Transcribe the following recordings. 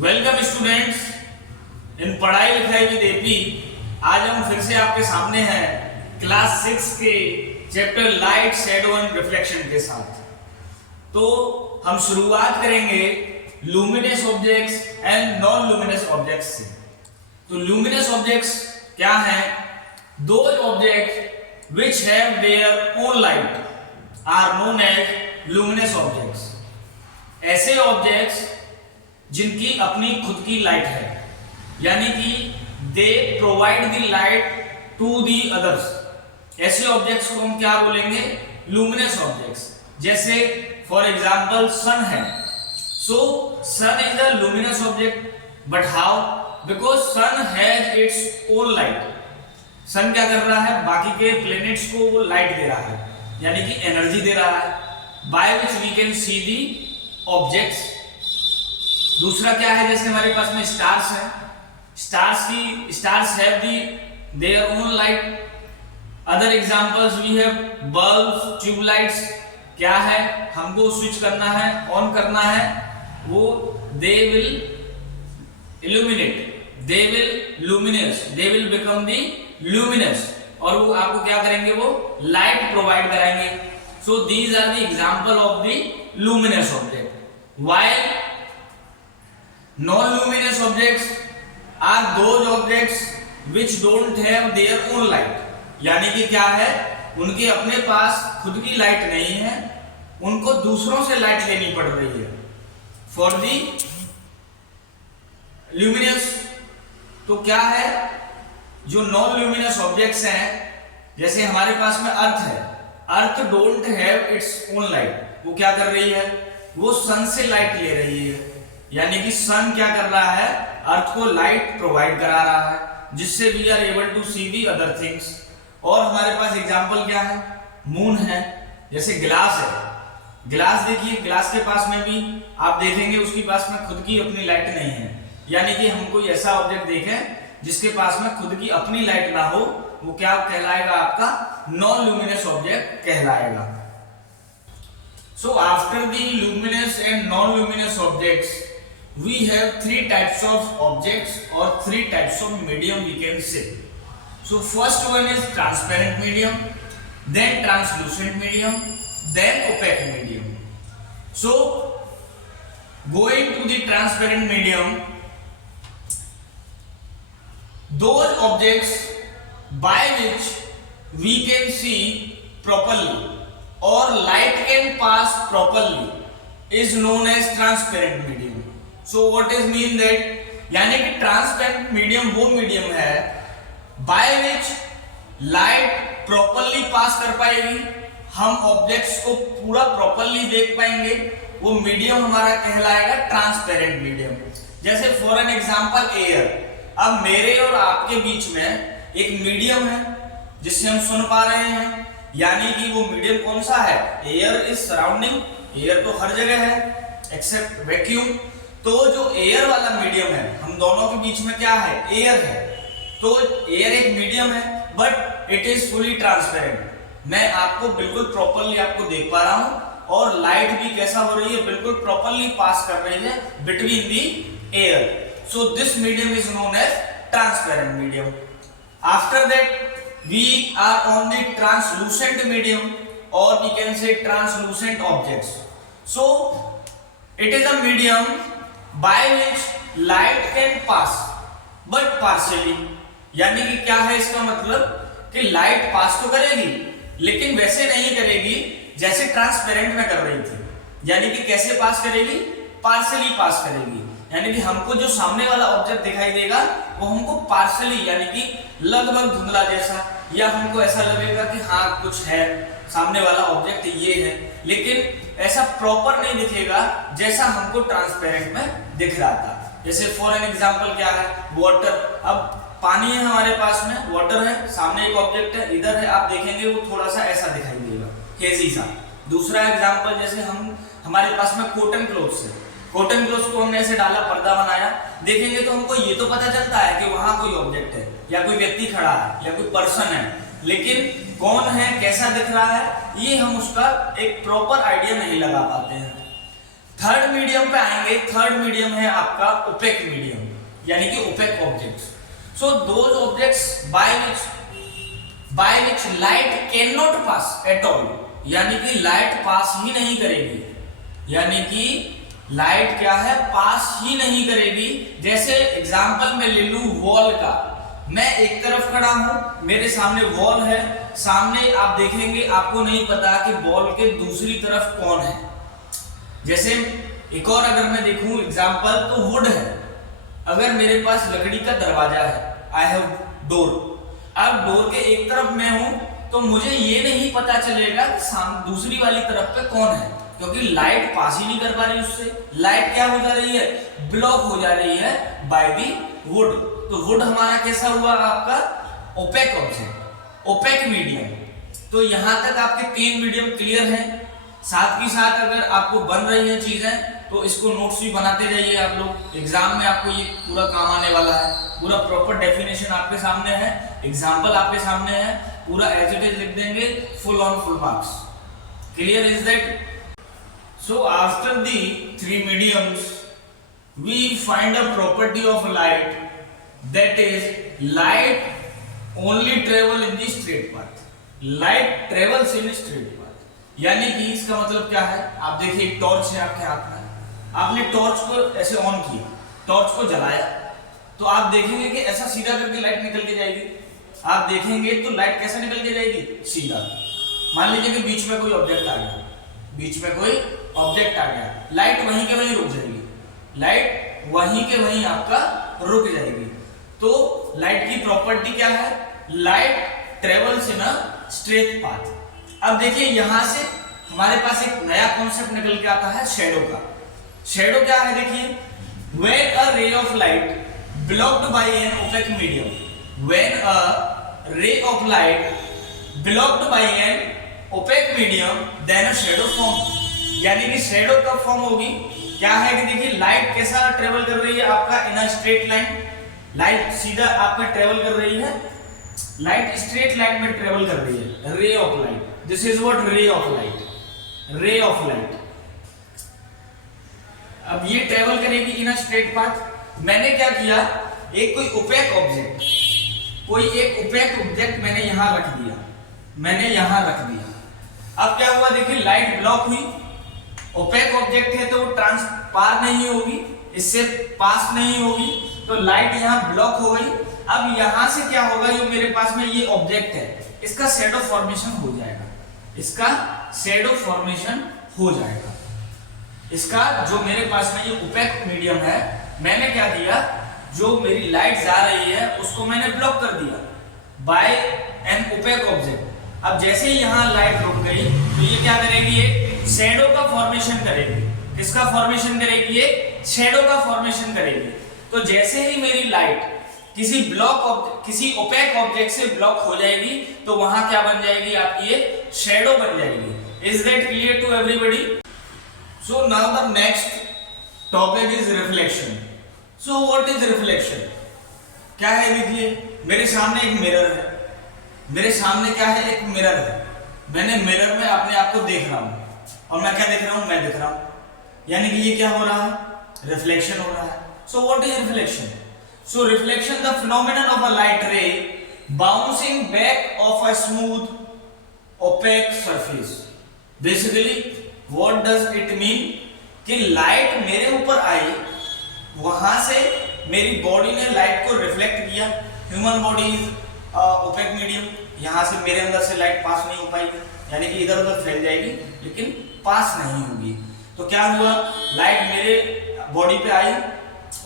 Welcome students in पढ़ाई लिखाई with AP. आज हम फिर से आपके सामने हैं क्लास 6 के chapter light shadow and reflection के साथ। तो हम शुरुआत करेंगे luminous objects and non luminous objects से। तो लुमिनस ऑब्जेक्ट्स क्या हैं? Those objects which have their own light are known as luminous objects. ऐसे ऑब्जेक्ट्स जिनकी अपनी खुद की लाइट है, यानी कि they provide the light to the others. ऐसे ऑब्जेक्ट्स को हम क्या बोलेंगे? Luminous objects. जैसे फॉर एग्जांपल सन है। सो सन is a luminous object, but how? Because sun has its own light. Sun क्या कर रहा है? बाकी के प्लैनेट्स को वो लाइट दे रहा है, यानी कि एनर्जी दे रहा है, by which we can see the objects. दूसरा क्या है? जैसे हमारे पास में स्टार्स है। Stars have the their own light. Other examples we have bulbs, tube lights. क्या है? हमको स्विच करना है, ऑन करना है, वो they will illuminate, they will luminous, they will become the luminous, और वो आपको क्या करेंगे? वो लाइट प्रोवाइड कराएंगे। So these are the example of the luminous object. While non-luminous objects are those objects which don't have their own light, यानी कि क्या है? उनके अपने पास खुद की लाइट नहीं है, उनको दूसरों से लाइट लेनी पड़ रही है फॉर दी ल्यूमिनस। तो क्या है? जो नॉन ल्यूमिनस ऑब्जेक्ट्स हैं, जैसे हमारे पास में अर्थ है। Earth don't have its own light. वो क्या कर रही है? वो सन से लाइट ले रही है, यानी कि सन क्या कर रहा है? अर्थ को लाइट प्रोवाइड करा रहा है, जिससे we are able to see the other things. और हमारे पास एग्जांपल क्या है? मून है। जैसे ग्लास है। ग्लास देखिए, ग्लास के पास में भी आप देखेंगे उसके पास में खुद की अपनी लाइट नहीं है, यानी कि हम कोई ऐसा ऑब्जेक्ट देखें जिसके पास में खुद की अपनी लाइट ना हो, वो क्या कहलाएगा? आपका नॉन लुमिनस ऑब्जेक्ट कहलाएगा। So after the luminous and non-luminous objects, we have three types of objects or three types of medium we can say. So first one is transparent medium, then translucent medium, then opaque medium. So going to the transparent medium, those objects by which we can see properly or light can pass properly is known as transparent medium. So what is mean that? यानी कि transparent medium वो medium है by which light properly पास कर पाएगी, हम objects को पूरा properly देख पाएंगे, वो मीडियम हमारा कहलाएगा ट्रांसपेरेंट मीडियम। जैसे फॉर एन एग्जांपल एयर। अब मेरे और आपके बीच में एक मीडियम है जिससे हम सुन पा रहे हैं, यानी कि वो मीडियम कौन सा है? Air is surrounding. एयर तो हर जगह है एक्सेप्ट वैक्यूम। तो जो एयर वाला मीडियम है, हम दोनों के बीच में क्या है? एयर है। तो एयर एक मीडियम है, but it is fully transparent. मैं आपको बिल्कुल प्रॉपरली आपको देख पा रहा हूं, और लाइट भी कैसा हो रही है? बिल्कुल प्रॉपरली पास कर रही है between the air. So this medium is known as transparent medium. After that we are on the translucent medium, or we can say translucent objects. So it is a medium by which light can pass but partially, यानी कि क्या है इसका मतलब? कि light pass तो करेगी लेकिन वैसे नहीं करेगी जैसे ट्रांसपेरेंट में कर रही थी। यानी कि कैसे पास करेगी? पार्शियली पास करेगी, यानी कि हमको जो सामने वाला ऑब्जेक्ट दिखाई देगा वो हमको पार्शियली, यानी कि लगभग धुंधला जैसा, या हमको ऐसा लगेगा कि हाँ कुछ है, सामने वाला ऑब्जेक्ट ये है, लेकिन ऐसा प्रॉपर नहीं दिखेगा जैसा हमको ट्रांसपेरेंट में दिख रहा था। जैसे फॉर एन एग्जांपल क्या है? वाटर। अब पानी है हमारे पास में, वाटर है, सामने एक ऑब्जेक्ट है, इधर है, आप देखेंगे वो थोड़ा सा ऐसा दिखाई देगा, हेजी सा। दूसरा एग्जांपल, जैसे हमारे पास में कॉटन क्लोथ्स है। कॉटन क्लोथ्स को हमने ऐसे डाला, पर्दा बनाया, देखेंगे तो हमको ये तो पता चलता है कि वहां कोई ऑब्जेक्ट है, या कोई व्यक्ति खड़ा है, या कोई पर्सन है, लेकिन कौन है, कैसा दिख रहा है, ये हम उसका एक प्रॉपर आइडिया नहीं लगा पाते हैं। थर्ड मीडियम पे आएंगे। थर्ड मीडियम है आपका ओपेक मीडियम, यानी कि opaque objects. So those objects by which light can not pass at all, यानी कि लाइट पास ही नहीं करेगी, यानी कि लाइट क्या है, पास ही नहीं करेगी। जैसे एग्जांपल में ले लूं वॉल का, मैं एक तरफ खड़ा हूं, मेरे सामने वॉल है, सामने आप देखेंगे आपको नहीं पता कि वॉल के दूसरी तरफ कौन है। जैसे एक और अगर मैं देखूं एग्जांपल, तो वुड है, अगर मेरे पास लकड़ी का दरवाजा है, आई हैव डोर, अब डोर के एक तरफ मैं हूं, तो मुझे ये नहीं पता चलेगा कि दूसरी वाली तरफ पे कौन है, क्योंकि लाइट पास ही नहीं कर पा रही उससे। लाइट क्या हो जा रही है, ब्लॉक हो जा रही है बाय दी वुड। तो वुड हमारा कैसा हुआ, आपका ओपेक ऑब्जेक्ट, ओपेक मीडियम। तो यहां तक आपके 3 मीडियम क्लियर हैं। साथ ही साथ अगर आपको बन रही हैं चीजें, तो इसको नोट्स भी बनाते जाइए आप लोग, एग्जाम में आपको ये पूरा काम आने वाला है। पूरा प्रॉपर डेफिनेशन आपके सामने है, एग्जाम्पल आपके सामने है, पूरा एज इट इज लिख देंगे, full on full marks. Clear is that? So after the 3 mediums, we find a property of light, that is light only travel in the straight path. Light travels in straight path. यानी कि इसका मतलब क्या है, आप देखिए एक torch है आपके हाथ में, आपने टॉर्च को ऐसे ऑन किया, टॉर्च को जलाया, तो आप देखेंगे कि ऐसा सीधा करके लाइट निकल के जाएगी। आप देखेंगे तो लाइट कैसे निकल के जाएगी, सीधा। मान लीजिए कि बीच में कोई ऑब्जेक्ट आ गया, बीच में कोई ऑब्जेक्ट आ गया, लाइट वहीं के वहीं रुक जाएगी, लाइट वहीं के वहीं आपका रुक जाएगी। तो लाइट की प्रॉपर्टी क्या है, light travels in a straight path. अब देखिए यहां से हमारे पास एक नया कॉन्सेप्ट निकल के आता है शैडो का। शैडो क्या है, देखिए, when a ray of light blocked by an opaque medium, when a ray of light blocked by an opaque medium, then a shadow form. यानी कि शैडो कब फॉर्म होगी, क्या है कि देखिए लाइट कैसा ट्रेवल कर रही है आपका इन अ स्ट्रेट लाइन, लाइट सीधा आपका ट्रेवल कर रही है, लाइट स्ट्रेट लाइन में ट्रेवल कर रही है, रे of light, this is what रे ऑफ लाइट, रे ऑफ लाइट। अब ये ट्रेवल करेगी इन अ स्ट्रेट पाथ। मैंने क्या किया, एक कोई ओपेक ऑब्जेक्ट, कोई एक ओपेक ऑब्जेक्ट मैंने यहां रख दिया, मैंने यहां रख दिया। अब क्या हुआ, देखिए लाइट ब्लॉक हुई, ओपेक ऑब्जेक्ट है तो वो ट्रांसपार नहीं होगी, इससे पास नहीं होगी, तो लाइट यहां ब्लॉक हो गई। अब यहां से क्या होगा, जो मेरे पास में ये ऑब्जेक्ट है, इसका शैडो फॉर्मेशन हो जाएगा, इसका शैडो फॉर्मेशन हो जाएगा। इसका जो मेरे पास में ये ओपेक मीडियम है, मैंने क्या किया, जो मेरी लाइट जा रही है उसको मैंने ब्लॉक कर दिया बाय एन ओपेक ऑब्जेक्ट। अब जैसे ही यहां लाइट रुक गई, तो ये क्या करेगी, ये शैडो का फॉर्मेशन करेगी। किसका फॉर्मेशन करेगी, ये शैडो का फॉर्मेशन करेगी। तो जैसे ही मेरी लाइट किसी ओपेक ऑब्जेक्ट से ब्लॉक हो जाएगी, तो वहां क्या बन जाएगी, आपकी ये शैडो बन जाएगी। Is that clear to everybody? So now the next topic is reflection. So what is reflection, क्या है, देखिए मेरे सामने एक मिरर है, मेरे सामने क्या है, एक मिरर है, मैंने मिरर में अपने आप को देख रहा हूं, और मैं क्या देख रहा हूं, मैं दिख रहा हूं, यानी कि ये क्या हो रहा है, रिफ्लेक्शन हो रहा है। So what is reflection? So reflection the phenomenon of a light ray bouncing back off a smooth opaque surface. Basically what does it mean, कि लाइट मेरे ऊपर आई, वहां से मेरी बॉडी ने लाइट को रिफ्लेक्ट किया। Human body is opaque medium, यहां से मेरे अंदर से लाइट पास नहीं हो पाएगी, यानी कि इधर उधर फैल जाएगी लेकिन पास नहीं होगी। तो क्या हुआ, लाइट मेरे बॉडी पे आई,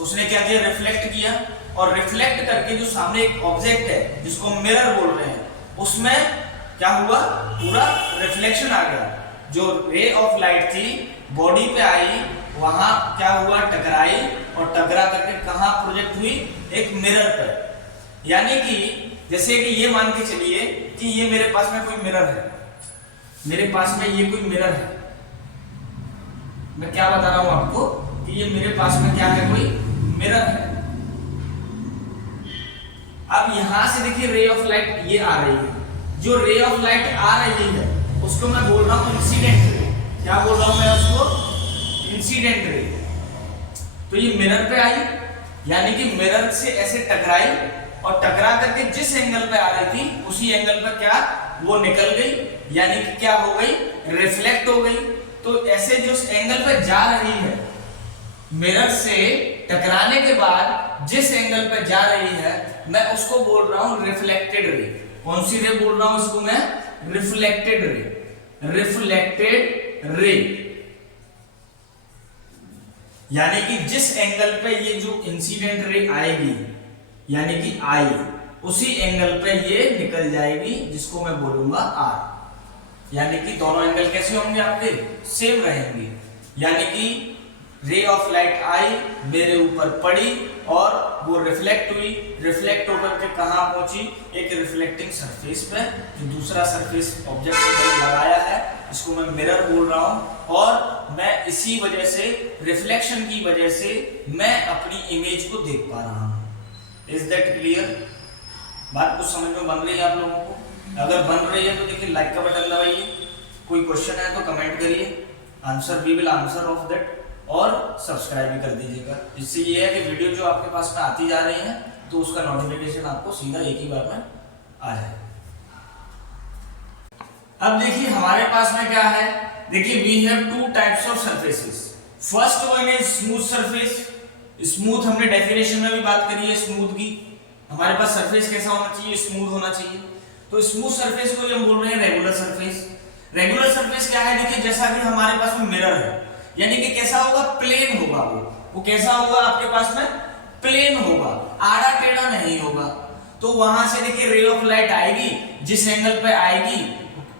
उसने क्या किया, रिफ्लेक्ट किया, और रिफ्लेक्ट करके जो सामने एक ऑब्जेक्ट है जिसको मिरर बोल रहे हैं, उसमें क्या हुआ, पूरा रिफ्लेक्शन आ गया। जो रे ऑफ लाइट थी बॉडी पे आई, वहां क्या हुआ, टकराई, और टकरा करके कहां प्रोजेक्ट हुई, एक मिरर पर। यानी कि जैसे कि ये मान के चलिए कि ये मेरे पास में कोई मिरर है, मेरे पास में ये कोई मिरर है, मैं क्या बता रहा हूं आपको कि ये मेरे पास में क्या है, कोई मिरर है। अब यहां से देखिए रे ऑफ लाइट ये आ रही है, जो रे ऑफ लाइट आ रही है उसको मैं बोल रहा हूं इंसिडेंट रे। क्या बोल रहा हूं मैं उसको, इंसिडेंट रे, तो ये मिरर पे आई, यानी कि मिरर से ऐसे टकराई और टकरा करके जिस एंगल पे आ रही थी उसी एंगल पे क्या वो निकल गई, यानी कि क्या हो गई, रिफ्लेक्ट हो गई। तो ऐसे जो एंगल पे जा रही है, मिरर से टकराने के बाद जिस एंगल पे जा रही है, मैं उसको बोल रहा हूं रिफ्लेक्टेड रे। कौन सी रे बोल रहा हूं इसको मैं, रिफ्लेक्टेड रे। रिफ्लेक्टेड रे यानी कि जिस एंगल पे ये जो इंसिडेंट रे आएगी, यानी कि आई, उसी एंगल पे ये निकल जाएगी, जिसको मैं बोलूंगा आर। यानी कि दोनों एंगल कैसे होंगे आपके, सेम रहेंगे। यानी कि रे ऑफ लाइट आई, मेरे ऊपर पड़ी और वो रिफ्लेक्ट हुई, रिफ्लेक्ट होकर के कहां पहुंची, एक रिफ्लेक्टिंग सरफेस पे, जो दूसरा सरफेस ऑब्जेक्ट मैंने लगाया है, इसको मैं मिरर बोल रहा हूं। और मैं इसी वजह से, रिफ्लेक्शन की वजह से मैं अपनी इमेज को देख पा रहा हूं। Is that clear? बात कुछ समझ में बन रही है आप लोगों को? अगर बन रही है तो देखिए लाइक का बटन दबाइए, कोई क्वेश्चन है तो कमेंट करिए, answer we will answer of that, और सब्सक्राइब भी कर दीजिएगा। जिससे ये है कि वीडियो जो आपके पास में आती जा रही है तो उसका नोटिफिकेशन आपको सीधा एक ही बार में आ जाए। अब देखिए हमारे पास में क्या है, देखिए we have two types of surfaces. First one is smooth surface. Smooth हमने डेफिनेशन में भी बात करी है स्मूथ की। हमारे पास सरफेस कैसा होना चाहिए, स्मूथ होना चाहिए। तो स्मूथ सरफेस को हम बोल रहे हैं रेगुलर सरफेस। रेगुलर सरफेस क्या है, देखिए जैसा कि हमारे पास में मिरर है, यानी कि कैसा होगा, प्लेन होगा। वो कैसा होगा आपके पास में, प्लेन होगा, आड़ा टेढ़ा नहीं होगा। तो वहां से देखिए रे ऑफ लाइट आएगी, जिस एंगल पे आएगी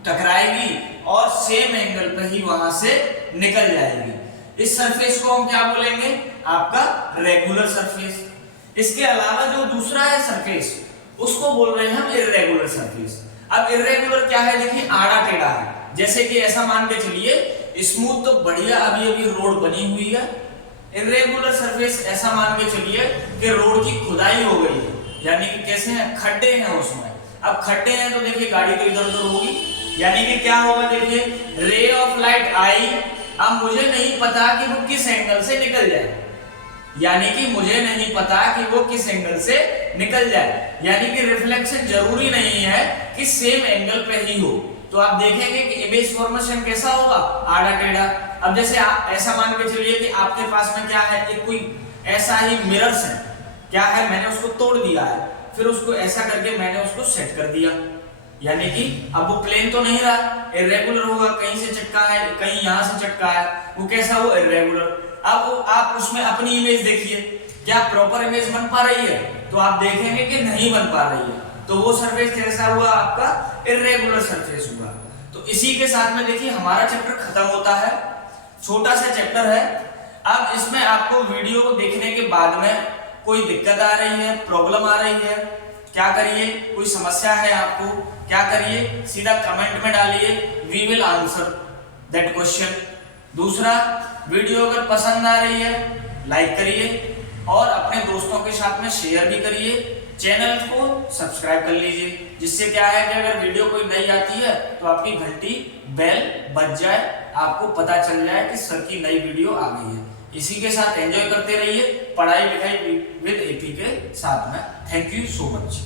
टकराएगी और सेम एंगल पे ही वहां से निकल जाएगी। इस सरफेस को हम क्या बोलेंगे, आपका रेगुलर सरफेस। इसके अलावा जो दूसरा है सरफेस, उसको बोल रहे हैं हम इर्रेगुलर सरफेस। अब इर्रेगुलर क्या है, देखिए आड़ा टेढ़ा है। जैसे कि ऐसा मान के चलिए, स्मूथ तो बढ़िया अभी अभी रोड बनी हुई है। इर्रेगुलर सरफेस ऐसा मान के चलिए कि रोड की खुदाई हो गई है, यानी कि कैसे हैं, खड्डे हैं उसमें। अब खड्डे हैं तो देखिए गाड़ी तो इधर उधर होगी, यानी कि क्या होगा, देखिए रे ऑफ लाइट आई, अब मुझे नहीं पता कि वो किस एंगल से निकल जाए, यानी कि मुझे नहीं पता कि वो किस एंगल से निकल जाए। यानी कि रिफ्लेक्शन जरूरी नहीं है कि सेम एंगल पे ही हो। तो आप देखेंगे कि इमेज फॉर्मेशन कैसा होगा, आड़ा टेढ़ा। अब जैसे आप ऐसा मान के चलिए कि आपके पास में क्या है, एक कोई ऐसा ही मिरर्स है, क्या है, मैंने उसको तोड़ दिया है, फिर उसको ऐसा करके मैंने उसको सेट कर दिया, यानी कि अब वो प्लेन तो नहीं रहा, इर्रेगुलर होगा, कहीं से चटका है, कहीं यहां से चटका है, वो कैसा हो, इर्रेगुलर। अब आप उसमें अपनी इमेज देखिए, क्या प्रॉपर इमेज बन पा रही है, तो आप देखेंगे कि नहीं बन पा रही है। तो वो सरफेस कैसा हुआ, आपका इर्रेगुलर सरफेस हुआ। तो इसी के साथ में देखिए हमारा चैप्टर खत्म होता है। छोटा सा चैप्टर है। अब इसमें आपको वीडियो को देखने के बाद में कोई दिक्कत आ रही है, प्रॉब्लम आ रही है, क्या करिए, कोई समस्या है आपको, क्या करिए, सीधा कमेंट में डालिए, we will answer that question. दूसरा, वीडियो अगर पसंद आ रही है लाइक करिए और अपने दोस्तों के साथ में शेयर भी करिए। चैनल को सब्सक्राइब कर लीजिए, जिससे क्या है कि अगर वीडियो कोई नई आती है तो आपकी घंटी बेल बज जाए, आपको पता चल जाए कि सर की नई वीडियो आ गई है। इसी के साथ एंजॉय करते रहिए पढ़ाई लिखाई विद एपी के साथ में। Thank you so much.